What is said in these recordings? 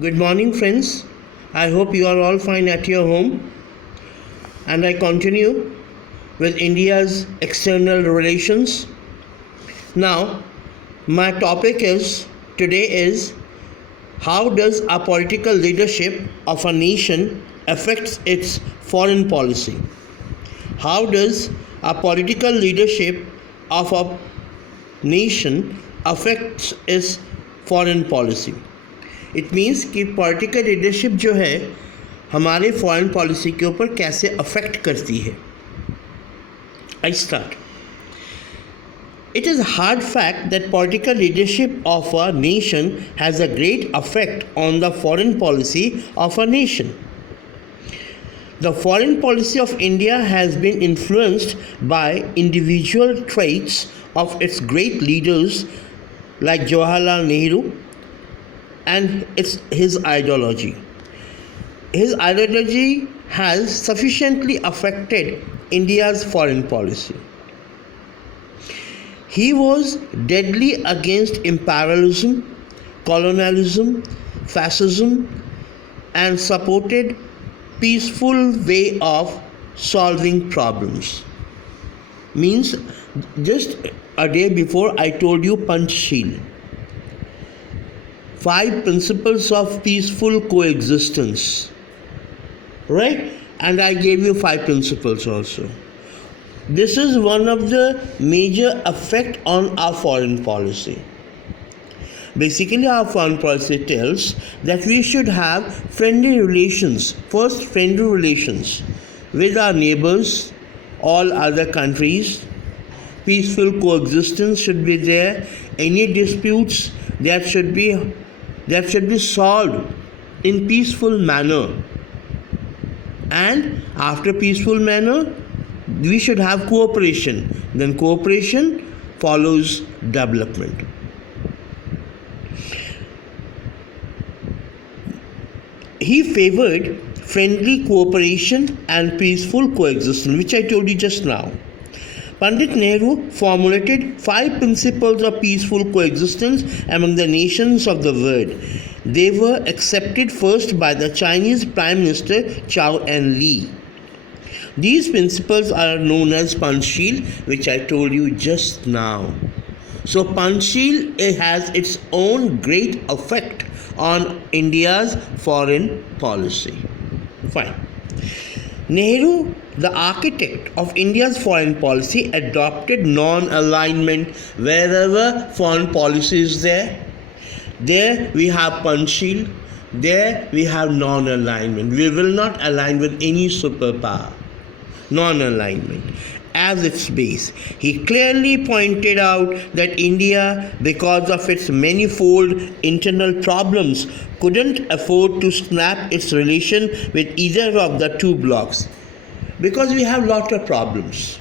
Good morning, friends. I hope you are all fine at your home. And I continue with India's external relations. Now, my topic is today is how does a political leadership of a nation affects its foreign policy? How does a political leadership of a nation affects its foreign policy? It means कि political leadership जो है हमारे foreign policy के ऊपर कैसे affect करती है. I start. It is a hard fact that political leadership of a nation has a great effect on the foreign policy of a nation. The foreign policy of India has been influenced by individual traits of its great leaders like Jawaharlal Nehru and his ideology. His ideology has sufficiently affected India's foreign policy. He was deadly against imperialism, colonialism, fascism, and supported peaceful way of solving problems. Means just a day before I told you Panchsheel. 5 principles of peaceful coexistence. Right? And I gave you 5 principles also. This is one of the major effect on our foreign policy. Basically, our foreign policy tells that we should have friendly relations, first friendly relations with our neighbors, all other countries. Peaceful coexistence should be there. Any disputes that should be solved in peaceful manner. And after peaceful manner, we should have cooperation. Then cooperation follows development. He favored friendly cooperation and peaceful coexistence, which I told you just now. Pandit Nehru formulated 5 principles of peaceful coexistence among the nations of the world. They were accepted first by the Chinese Prime Minister Chow En-Li. These principles are known as Panchsheel, which I told you just now. So Panchsheel has its own great effect on India's foreign policy. Fine. Nehru, the architect of India's foreign policy, adopted non-alignment wherever foreign policy is there. There we have Panchsheel. There we have non-alignment. We will not align with any superpower. Non-alignment as its base. He clearly pointed out that India, because of its manifold internal problems, couldn't afford to snap its relation with either of the two blocs. Because we have lot of problems.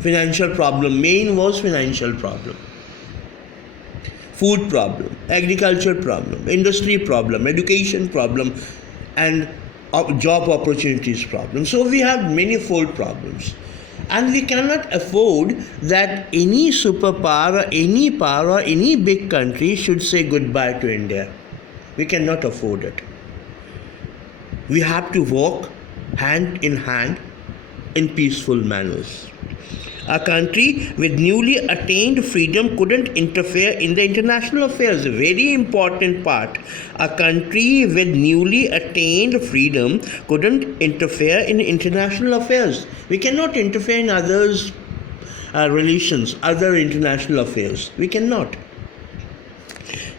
Financial problem, main was financial problem. Food problem, agriculture problem, industry problem, education problem, and job opportunities problem. So we have manifold problems. And we cannot afford that any superpower or any power or any big country should say goodbye to India. We cannot afford it. We have to walk hand in hand in peaceful manners. A country with newly attained freedom couldn't interfere in the international affairs. A very important part. A country with newly attained freedom couldn't interfere in international affairs. We cannot interfere in others' relations, other international affairs. We cannot.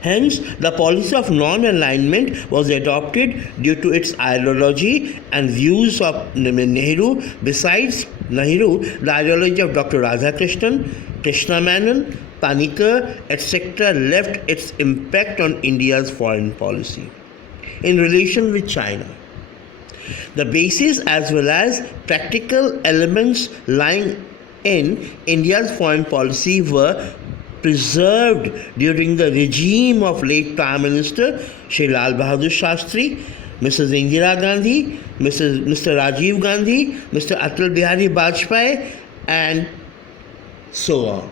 Hence, the policy of non-alignment was adopted due to its ideology and views of Nehru. Besides Nehru, the ideology of Dr. Radhakrishnan, Krishna Menon, Panikkar, etc. left its impact on India's foreign policy in relation with China. The basis as well as practical elements lying in India's foreign policy were preserved during the regime of late Prime Minister Shri Lal Bahadur Shastri, Mrs. Indira Gandhi, Mr. Rajiv Gandhi, Mr. Atal Bihari Vajpayee, and so on.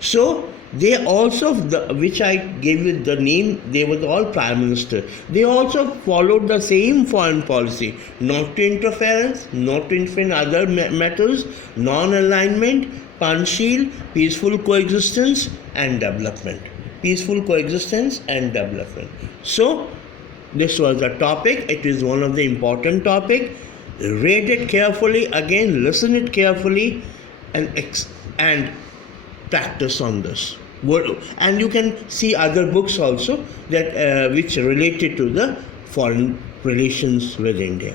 So They also, which I gave you the name, they were all prime minister. They also followed the same foreign policy: not to interference, not to interfere in other matters, non-alignment, Panchsheel, peaceful coexistence and development. Peaceful coexistence and development. So, this was the topic. It is one of the important topic. Read it carefully. Again, listen it carefully, and practice on this. And you can see other books also that which related to the foreign relations with India.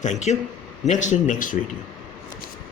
Thank you. Next in next video.